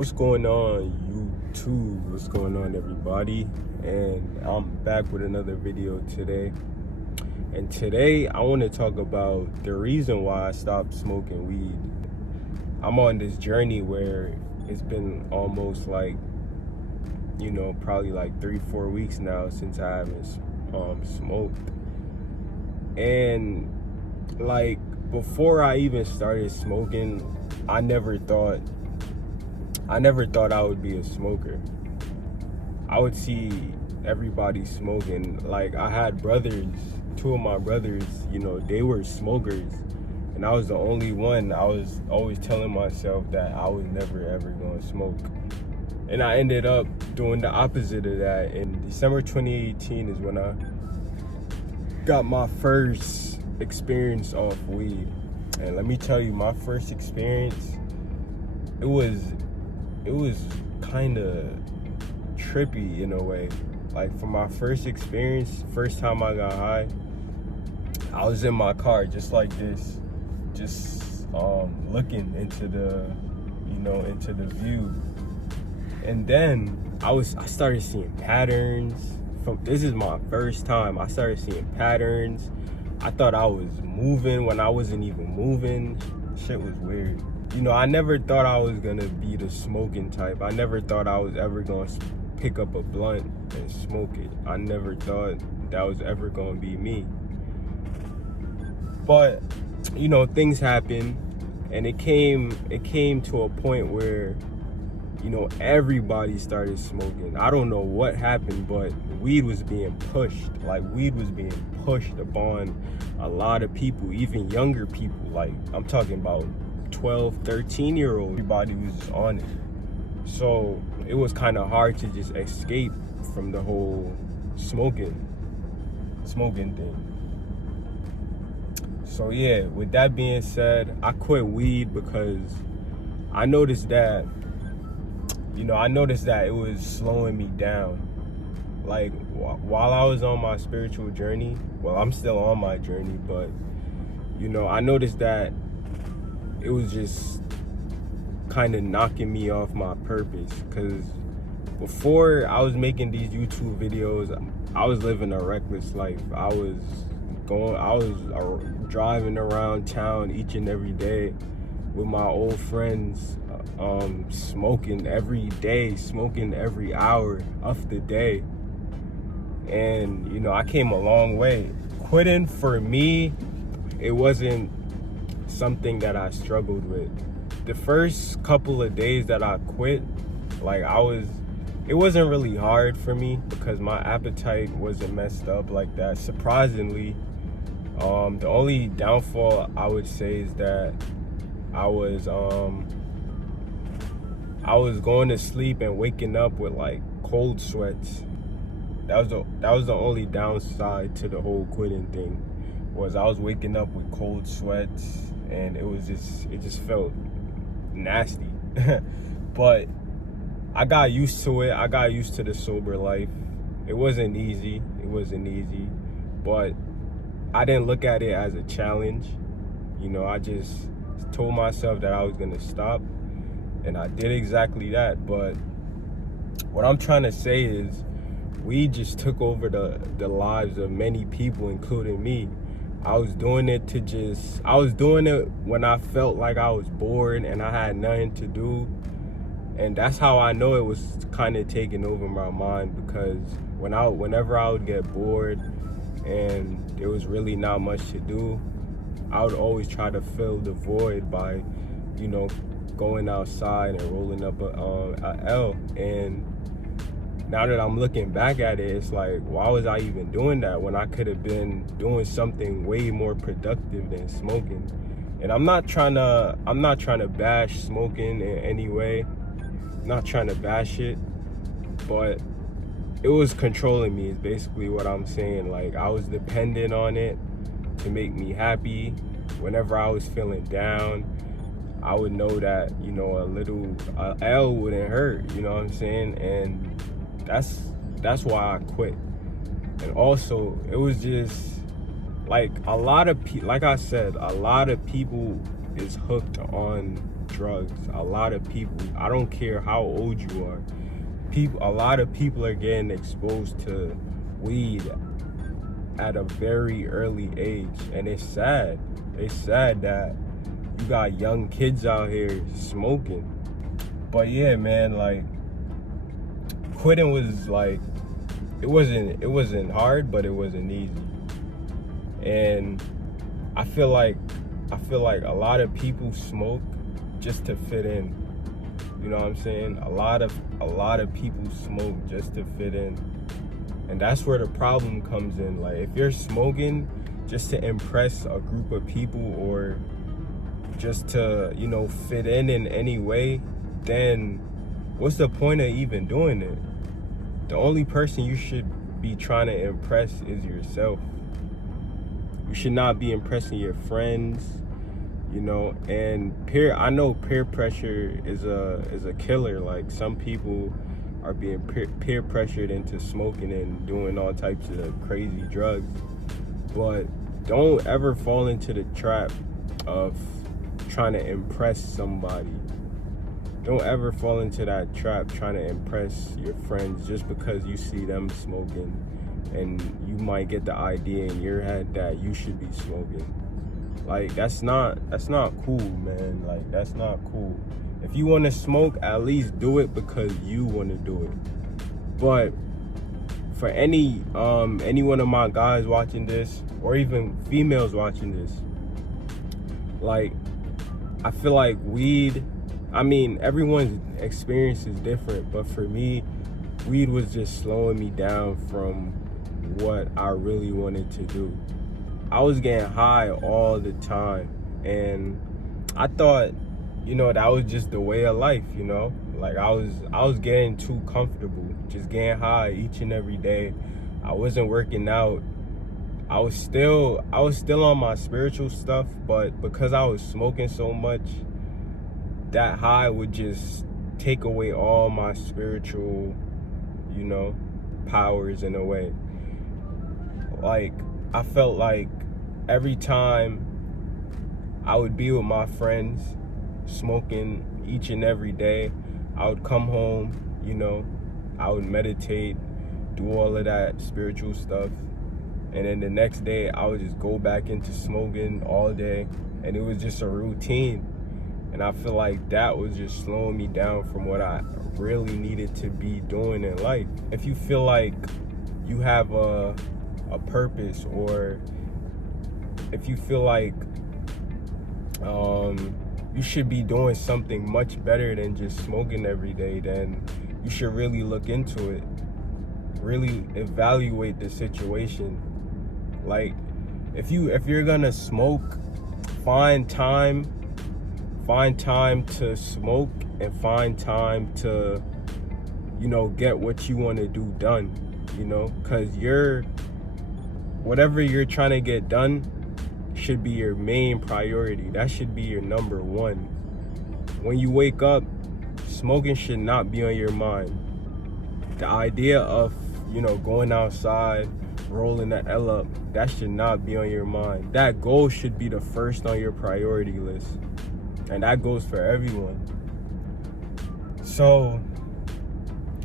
What's going on, YouTube? What's going on, everybody? And I'm back with another video today. And today I want to talk about the reason why I stopped smoking weed. I'm on this journey where it's been almost like, probably like 3-4 weeks now since I haven't smoked. And like before I even started smoking, I never thought I would be a smoker. I would see everybody smoking. Like, I had brothers, two of my brothers, they were smokers, and I was the only one. I was always telling myself that I was never ever gonna smoke. And I ended up doing the opposite of that. In December 2018 is when I got my first experience off weed. And let me tell you, my first experience, it was kind of trippy in a way. Like, for my first experience, first time I got high, I was in my car just like this, just looking into the view. And then I started seeing patterns. This is my first time. I started seeing patterns. I thought I was moving when I wasn't even moving. Shit was weird. I never thought I was gonna be the smoking type. I never thought I was ever gonna pick up a blunt and smoke it. I never thought that was ever gonna be me. But, things happen, and it came to a point where, everybody started smoking. I don't know what happened, but weed was being pushed. Like, weed was being pushed upon a lot of people, even younger people. Like, I'm talking about 12, 13-year-old. Everybody was just on it. So it was kind of hard to just escape from the whole smoking thing. So yeah, with that being said, I quit weed because I noticed that it was slowing me down. Like, while I was on my spiritual journey, well, I'm still on my journey, but I noticed that it was just kind of knocking me off my purpose. Because before I was making these YouTube videos, I was living a reckless life. I was driving around town each and every day with my old friends, smoking every day, smoking every hour of the day. And I came a long way. Quitting, for me, it wasn't something that I struggled with. The first couple of days that I quit, it wasn't really hard for me because my appetite wasn't messed up like that, surprisingly. The only downfall I would say is that I was going to sleep and waking up with like cold sweats. That was the only downside to the whole quitting thing, was I was waking up with cold sweats, and it just felt nasty. But I got used to it. I got used to the sober life. It wasn't easy, but I didn't look at it as a challenge. I just told myself that I was gonna stop, and I did exactly that. But what I'm trying to say is, we just took over the lives of many people, including me. I was doing it when I felt like I was bored and I had nothing to do. And that's how I know it was kind of taking over my mind, because whenever I would get bored and there was really not much to do, I would always try to fill the void by, going outside and rolling up a L. And now that I'm looking back at it, it's like, why was I even doing that when I could have been doing something way more productive than smoking? And I'm not trying to bash smoking in any way. I'm not trying to bash it, but it was controlling me, is basically what I'm saying. Like, I was dependent on it to make me happy. Whenever I was feeling down, I would know that, a little L wouldn't hurt, you know what I'm saying? And that's why I quit. And also, it was just like, like I said, a lot of people is hooked on drugs. A lot of people, I don't care how old you are, a lot of people are getting exposed to weed at a very early age, and it's sad. It's sad that you got young kids out here smoking. But yeah, man, like, quitting was like, it wasn't hard, but it wasn't easy. And I feel like a lot of people smoke just to fit in. You know what I'm saying? A lot of people smoke just to fit in. And that's where the problem comes in. Like, if you're smoking just to impress a group of people or just to, you know, fit in any way, then what's the point of even doing it? The only person you should be trying to impress is yourself. You should not be impressing your friends, you know. And I know peer pressure is a killer. Like, some people are being peer pressured into smoking and doing all types of crazy drugs. But don't ever fall into the trap of trying to impress somebody. Don't ever fall into that trap trying to impress your friends just because you see them smoking, and you might get the idea in your head that you should be smoking. Like, that's not cool, man. Like, that's not cool. If you want to smoke, at least do it because you want to do it. But for any one of my guys watching this, or even females watching this, like, I feel like weed, I mean, everyone's experience is different, but for me, weed was just slowing me down from what I really wanted to do. I was getting high all the time, and I thought, you know, that was just the way of life, you know? Like, I was getting too comfortable, just getting high each and every day. I wasn't working out. I was still on my spiritual stuff, but because I was smoking so much, that high would just take away all my spiritual, you know, powers in a way. Like, I felt like every time I would be with my friends smoking each and every day, I would come home, you know, I would meditate, do all of that spiritual stuff, and then the next day I would just go back into smoking all day, and it was just a routine. And I feel like that was just slowing me down from what I really needed to be doing in life. If you feel like you have a purpose, or if you feel like you should be doing something much better than just smoking every day, then you should really look into it. Really evaluate the situation. Like, if you're gonna smoke, find time to smoke, and find time to, you know, get what you want to do done, you know, because whatever you're trying to get done should be your main priority. That should be your number one. When you wake up, smoking should not be on your mind. The idea of, you know, going outside, rolling the L up, that should not be on your mind. That goal should be the first on your priority list. And that goes for everyone. So,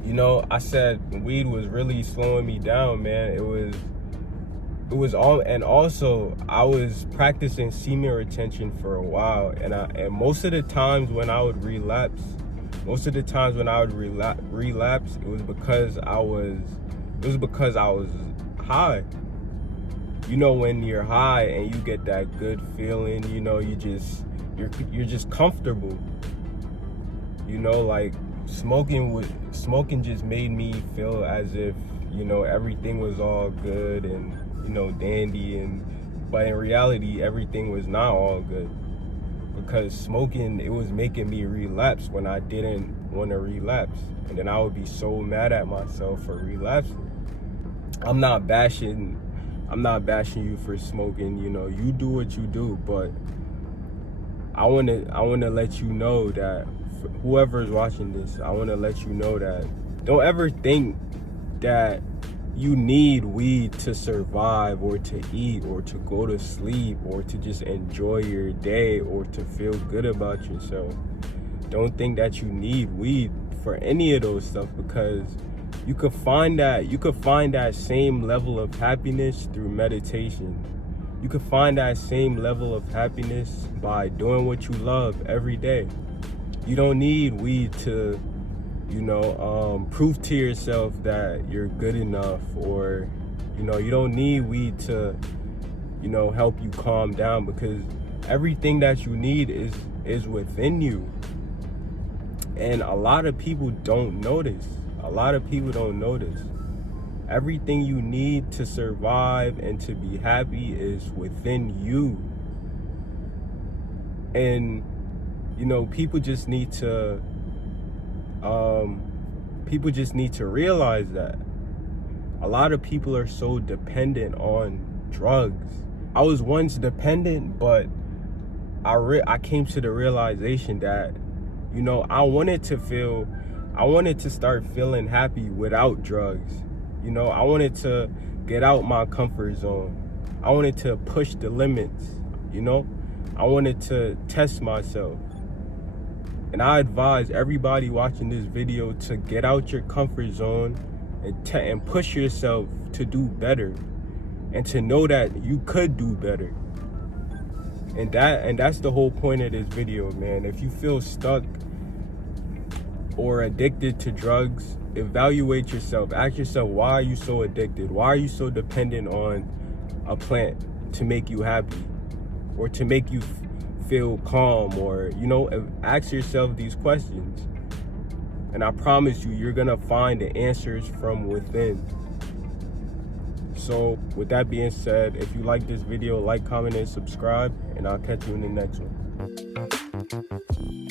you know, I said weed was really slowing me down, man. It was all, and also I was practicing semen retention for a while, and most of the times when I would relapse, it was because I was high. You know, when you're high and you get that good feeling, you know, you're just comfortable. You know, like, smoking just made me feel as if, you know, everything was all good and, you know, dandy, but in reality everything was not all good, because smoking, it was making me relapse when I didn't want to relapse, and then I would be so mad at myself for relapsing. I'm not bashing you for smoking, you know, you do what you do, but I want to let you know that, whoever's watching this, I want to let you know that don't ever think that you need weed to survive, or to eat, or to go to sleep, or to just enjoy your day, or to feel good about yourself. Don't think that you need weed for any of those stuff, because you could find that same level of happiness through meditation. You could find that same level of happiness by doing what you love every day. You don't need weed to, prove to yourself that you're good enough, or, you don't need weed to, help you calm down, because everything that you need is within you. And a lot of people don't notice. Everything you need to survive and to be happy is within you. And people just need to realize that. A lot of people are so dependent on drugs. I was once dependent, but I came to the realization that I wanted to start feeling happy without drugs. I wanted to get out my comfort zone. I wanted to push the limits. I wanted to test myself. And I advise everybody watching this video to get out your comfort zone and push yourself to do better, and to know that you could do better. And that's the whole point of this video, man. If you feel stuck or addicted to drugs, evaluate yourself. Ask yourself, why are you so addicted? Why are you so dependent on a plant to make you happy, or to make you feel calm, or ask yourself these questions. And I promise you're gonna find the answers from within. So with that being said, if you like this video, like, comment, and subscribe, and I'll catch you in the next one.